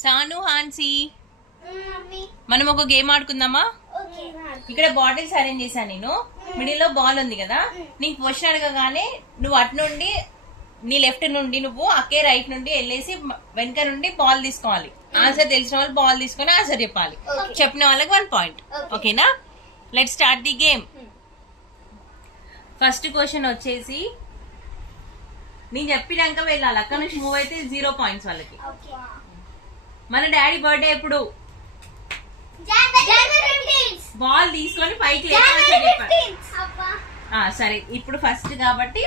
సాను హాన్సీ మనం ఒక గేమ్ ఆడుకుందామా? ఇక్కడ బాటిల్స్ అరేంజ్ చేశాను నేను. మిడిల్ లో బాల్ ఉంది కదా, నీకు క్వశ్చన్ అడగగానే నువ్వు అటు నుండి నీ లెఫ్ట్ నుండి నువ్వు అక్కే రైట్ నుండి వెళ్ళేసి వెనక నుండి బాల్ తీసుకోవాలి. ఆన్సర్ తెలిసిన వాళ్ళు బాల్ తీసుకొని ఆన్సర్ చెప్పాలి. చెప్పిన వాళ్ళకి 1 పాయింట్. ఓకేనా? Let start the game. First question వచ్చేసి నేను చెప్పినాక వెళ్ళాలి, అక్కడ నుంచి మూవ్ అయితే 0 పాయింట్స్ వాళ్ళకి. మన డాడీ బర్త్డే ఎప్పుడు? బాల్ తీసుకొని పైకి సరే, ఇప్పుడు ఫస్ట్ కాబట్టి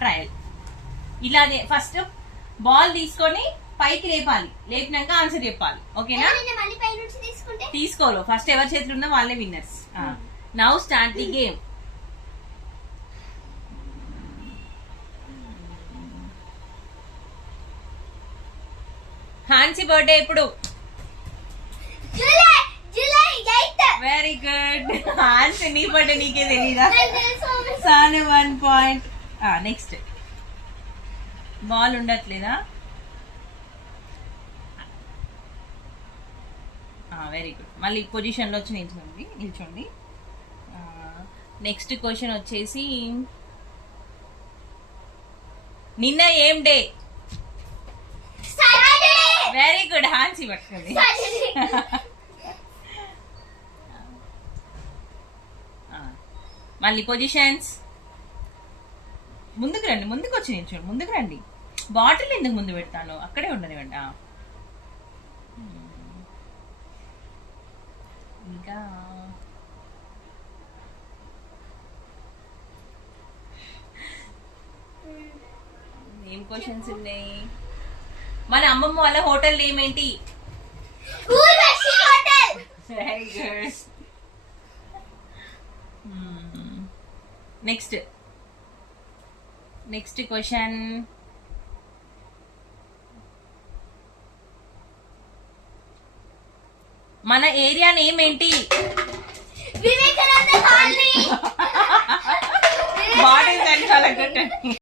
ట్రయల్. ఇలాగే ఫస్ట్ బాల్ తీసుకొని పైకి లేపాలి, లేపినాక ఆన్సర్ చెప్పాలి. ఓకేనా? తీసుకోరు, ఫస్ట్ ఎవరి చేతులు ఉందో వాళ్ళే winners. Now start the game. Hansi birthday ఎప్పుడు? Very good. హాన్సీ నీ బర్త్డే నీకే తెలీదా? సాను 1 పాయింట్. నెక్స్ట్ బాల్ ఉండట్లేదా? Very good. మళ్ళీ పొజిషన్ లో వచ్చి నిల్చోండి. నెక్స్ట్ క్వశ్చన్ వచ్చేసి నిన్న ఏం డే? Very good. హాన్సీ పట్టుకుంది. మళ్ళీ పొజిషన్స్. ముందుకు రండి, ముందుకు వచ్చి నిల్చోండి, ముందుకు రండి. బాటిల్ ఎందుకు ముందు పెడతాను, అక్కడే ఉండనివ్వండి. ఇంకా ఏం క్వశ్చన్స్ ఉన్నాయి? మన అమ్మమ్మ వాళ్ళ హోటల్ ఏమేంటి? Very good. Next question. మన ఏరియా నేమ్ ఏంటి? బాటిల్